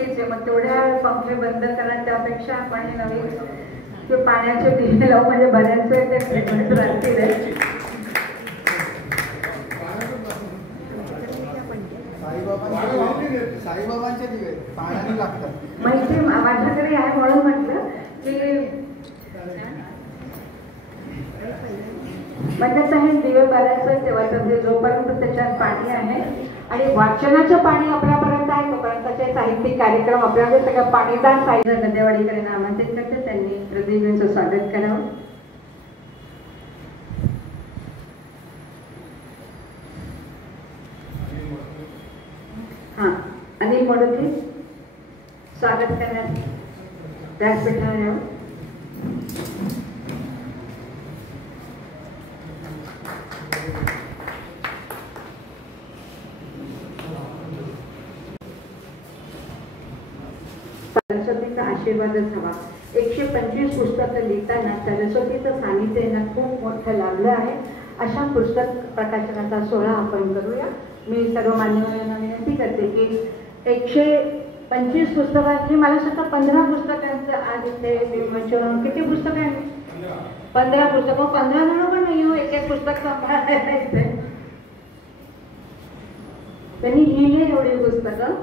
आहे, मग तेवढ्या पंखे बंद करा, त्यापेक्षा आपण हे नवीन ते पाण्याचे दिवे लावू, म्हणजे बऱ्याच वेळ ते ट्रीटमेंट राहतील. साईबाबांचे दिवे पाण्याने लागतात माहिती माझ्याकडे आहे म्हणून म्हटलं की म्हणजे हे दिवे बऱ्याच वेळ ठेवायचं, जोपर्यंत त्याच्यात पाणी आहे आणि वाचनाचं पाणी आपल्यापर्यंत आहे तोपर्यंत त्याचे साहित्यिक कार्यक्रम आपल्याकडे सगळं पाणीदान साहित्य गदेवाडीकरांना आमंत्रित करते, त्यांनी हृदयीचं स्वागत करावं. हां, अनिल मोडके स्वागत करण्यास व्यासपीठावर यावं. सरस्वतीचा आशीर्वादच हवा. 125 पुस्तकं लिहिताना सरस्वतीचं सानिध्य यांना खूप मोठं लाभलं आहे. अशा पुस्तक प्रकाशनाचा सोहळा आपण करूया. मी सर्व मान्यवरांना विनंती करते की 125 पुस्तकांची मला स्वतः 15 पुस्तकांचं आज इथे किती पुस्तकं आहेत? 15 पुस्तकं. 15 जण पण नाही हो, एक पुस्तक संपणार. त्यांनी लिहिले एवढी पुस्तकं.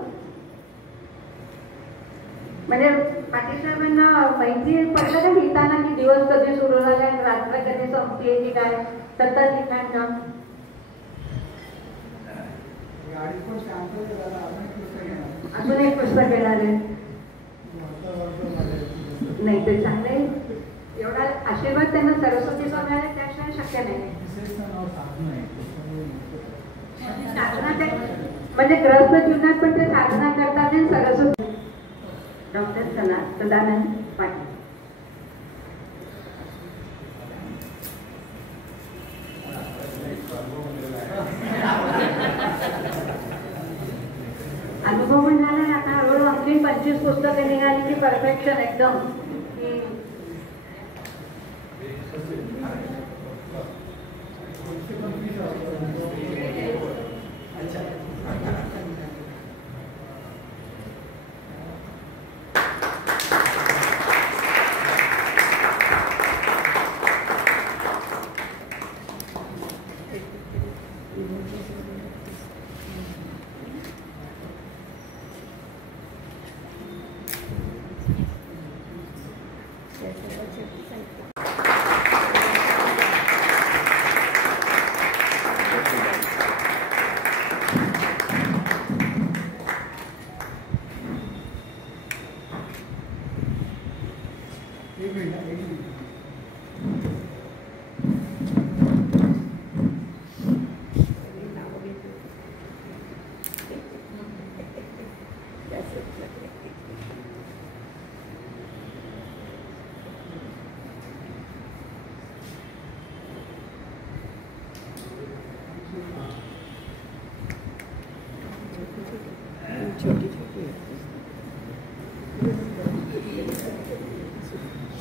म्हणजे पाटील साहेबांना माहिती पडलं का लिहिताना की दिवस कधी सुरू झाला आणि रात्र कधी संपते की काय? सतत लिखाण काम. अजून एक पुस्तक येणार आहे. नाही ते चांगले एवढा आशीर्वाद त्यांना सरस्वतीचा मिळाला त्याशिवाय शक्य नाही. साधना ते म्हणजे ग्रस्त जीवनात पण ते साधना करतात आणि सरस्वती. डॉक्टर सदानंद पाटील. अनुभव पण झाला. आता हळूहळू आणखी 25 पुस्तकं निघाली की परफेक्शन एकदम.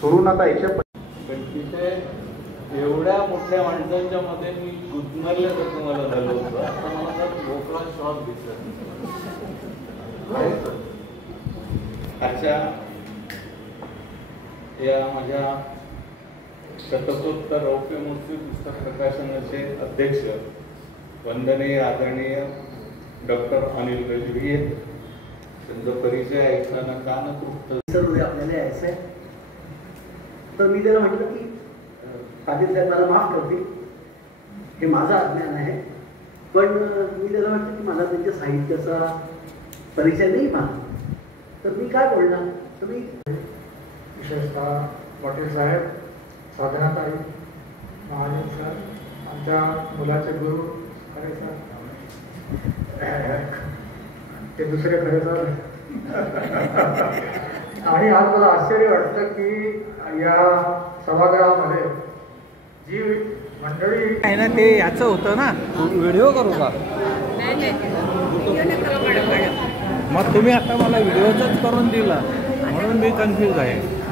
सोडून आता 125 पण तिथे एवढ्या मोठ्या माणसांच्या मध्ये मी गुदमरल्यासारखं मला झालं होतं. आता मला तर मोकळा श्वास दिसला. आजच्या या माझ्या शतकोत्तर रौप्य मूर्ती पुस्तक प्रकाशनाचे अध्यक्ष वंदनीय आदरणीय डॉक्टर अनिल गजभिये, त्यांचा परिचय ऐकताना कान तृप्त. आपल्याला यायचं आहे तर मी त्याला म्हटलं की पाटील साहेब मला माफ करतील, हे माझं अज्ञान आहे, पण मी त्याला म्हटलं की मला त्यांच्या साहित्याचा परिचय नाही मला, तर मी काय बोलणार. तर मी विशेषतः पाटील साहेब, साधनाताई, महाजन सर, आमच्या मुलाचे गुरु खरे सर, ते दुसरे खरे सर. आणि आज मला आश्चर्य वाटतं की या सभागृहामध्ये जी मंडळी आहे ना, ते याचं होतं ना, व्हिडिओ करू का? मग तुम्ही आता मला व्हिडिओचंच करून दिला म्हणून मी कन्फ्यूज आहे.